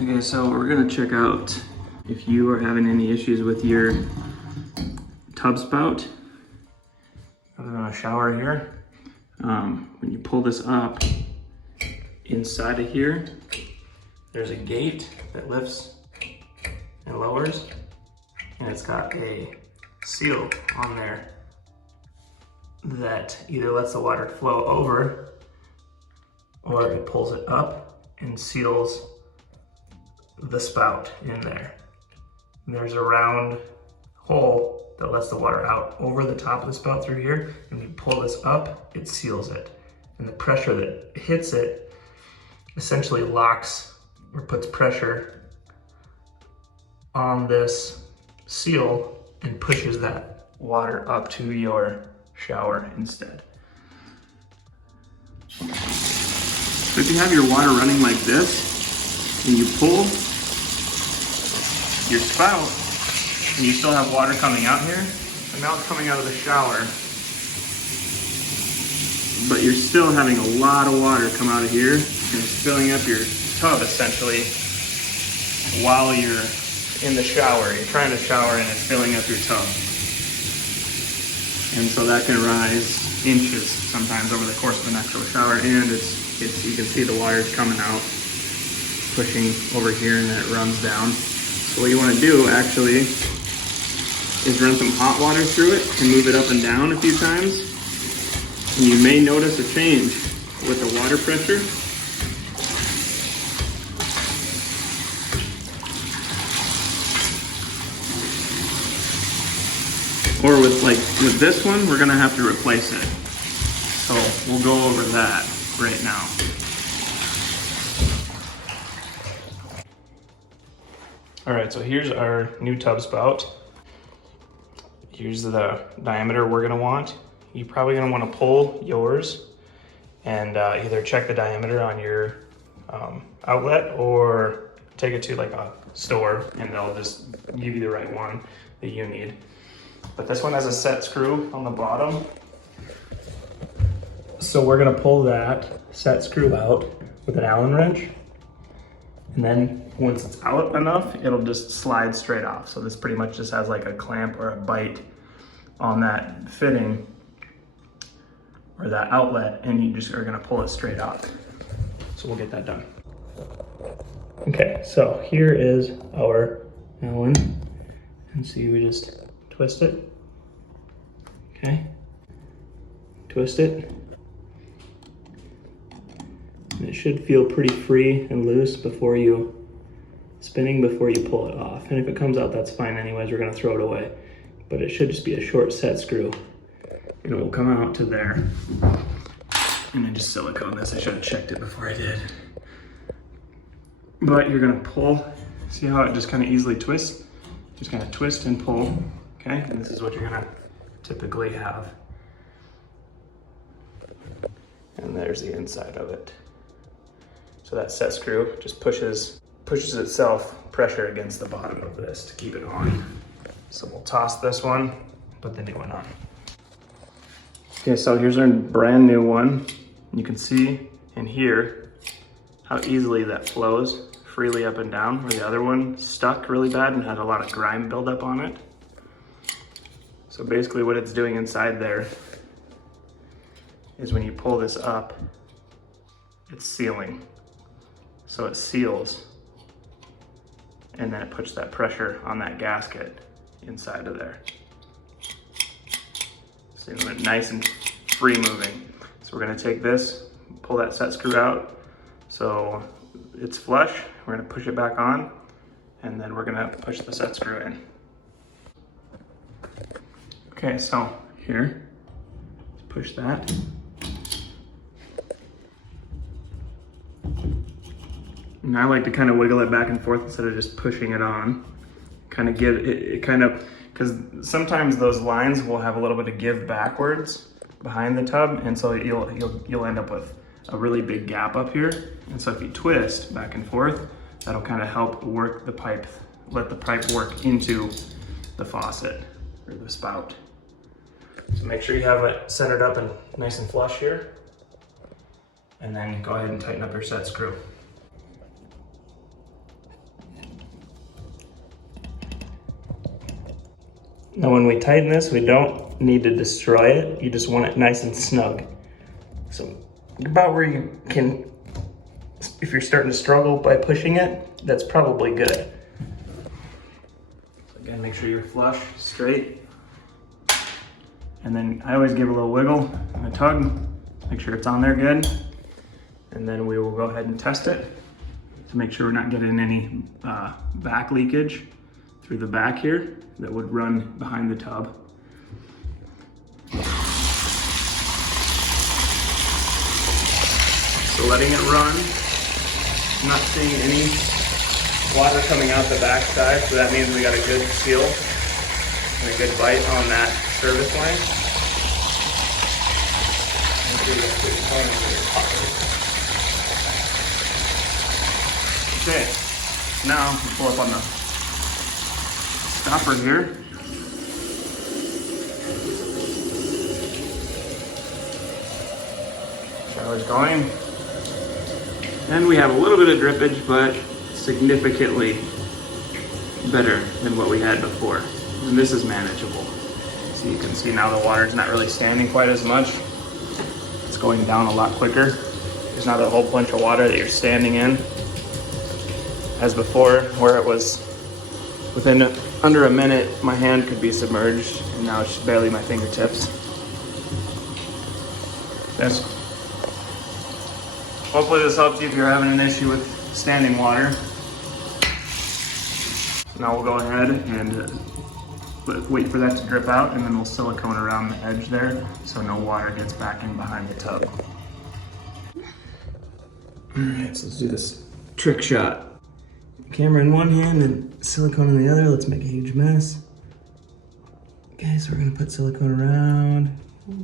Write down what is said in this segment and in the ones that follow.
Okay, so we're gonna check out if you are having any issues with your tub spout. Other than a shower here. When you pull this up, inside of here, there's a gate that lifts and lowers, and it's got a seal on there that either lets the water flow over or it pulls it up and seals the spout in there. And there's a round hole that lets the water out over the top of the spout through here. And when you pull this up, it seals it. And the pressure that hits it essentially locks or puts pressure on this seal and pushes that water up to your shower instead. So if you have your water running like this and you pull your spout and you still have water coming out here, and now it's coming out of the shower, but you're still having a lot of water come out of here and it's filling up your tub essentially while you're in the shower. You're trying to shower and it's filling up your tub. And so that can rise inches sometimes over the course of an actual shower, and it's you can see the water's coming out, pushing over here, and then it runs down. So what you want to do actually is run some hot water through it and move it up and down a few times. And you may notice a change with the water pressure. Or with this one, we're gonna have to replace it. So we'll go over that right now. All right, so here's our new tub spout. Here's the diameter we're gonna want. You're probably gonna wanna pull yours and either check the diameter on your outlet or take it to like a store and they'll just give you the right one that you need. But this one has a set screw on the bottom. So we're gonna pull that set screw out with an Allen wrench. And then once it's out enough, it'll just slide straight off. So this pretty much just has like a clamp or a bite on that fitting or that outlet, and you just are gonna pull it straight out. So we'll get that done. Okay, so here is our Allen. And see, we just twist it. Okay, twist it. And it should feel pretty free and loose before you pull it off. And if it comes out, that's fine anyways, we're gonna throw it away. But it should just be a short set screw. And it will come out to there. And I just silicone this, I should have checked it before I did. But you're gonna pull, see how it just kind of easily twists? Just kind of twist and pull, okay? And this is what you're gonna typically have. And there's the inside of it. So that set screw just pushes itself pressure against the bottom of this to keep it on. So we'll toss this one, put the new one on. Okay, so here's our brand new one. You can see in here how easily that flows freely up and down, where the other one stuck really bad and had a lot of grime buildup on it. So basically what it's doing inside there is when you pull this up, it's sealing. So it seals, and then it puts that pressure on that gasket inside of there. So it's nice and free moving. So we're gonna take this, pull that set screw out so it's flush. We're gonna push it back on, and then we're gonna push the set screw in. Okay, so here, let's push that. And I like to kind of wiggle it back and forth instead of just pushing it on. Kind of give it kind of, because sometimes those lines will have a little bit of give backwards behind the tub, and so you'll end up with a really big gap up here. And so if you twist back and forth, that'll kind of help work the pipe, let the pipe work into the faucet or the spout. So make sure you have it centered up and nice and flush here. And then go ahead and tighten up your set screw. Now when we tighten this, we don't need to destroy it. You just want it nice and snug. So about where you can, if you're starting to struggle by pushing it, that's probably good. So again, make sure you're flush, straight. And then I always give a little wiggle and a tug, make sure it's on there good. And then we will go ahead and test it to make sure we're not getting any back leakage through the back here that would run behind the tub. So letting it run, not seeing any water coming out the back side, so that means we got a good seal and a good bite on that service line. Okay, now we pull up on the stopper here. Shower's going. And we have a little bit of drippage, but significantly better than what we had before. And this is manageable. So you can see now the water's not really standing quite as much. It's going down a lot quicker. There's not a whole bunch of water that you're standing in as before, where it was within under a minute, my hand could be submerged, and now it's barely my fingertips. Yes. Hopefully this helps you if you're having an issue with standing water. Now we'll go ahead and wait for that to drip out, and then we'll silicone around the edge there so no water gets back in behind the tub. All right, so let's do this trick shot. Camera in one hand and silicone in the other. Let's make a huge mess. Okay, so we're gonna put silicone around.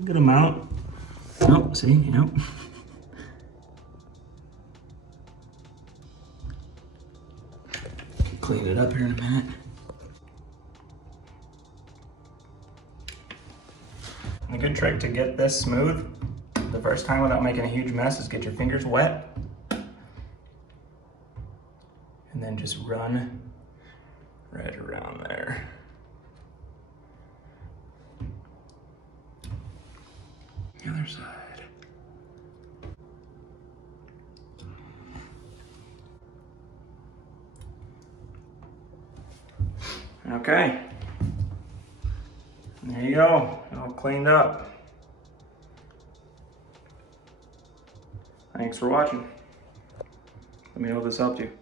Good amount. Oh, see, yep. Clean it up here in a minute. A good trick to get this smooth the first time without making a huge mess is get your fingers wet. And then just run right around there. The other side. Okay. There you go, all cleaned up. Thanks for watching. Let me know if this helped you.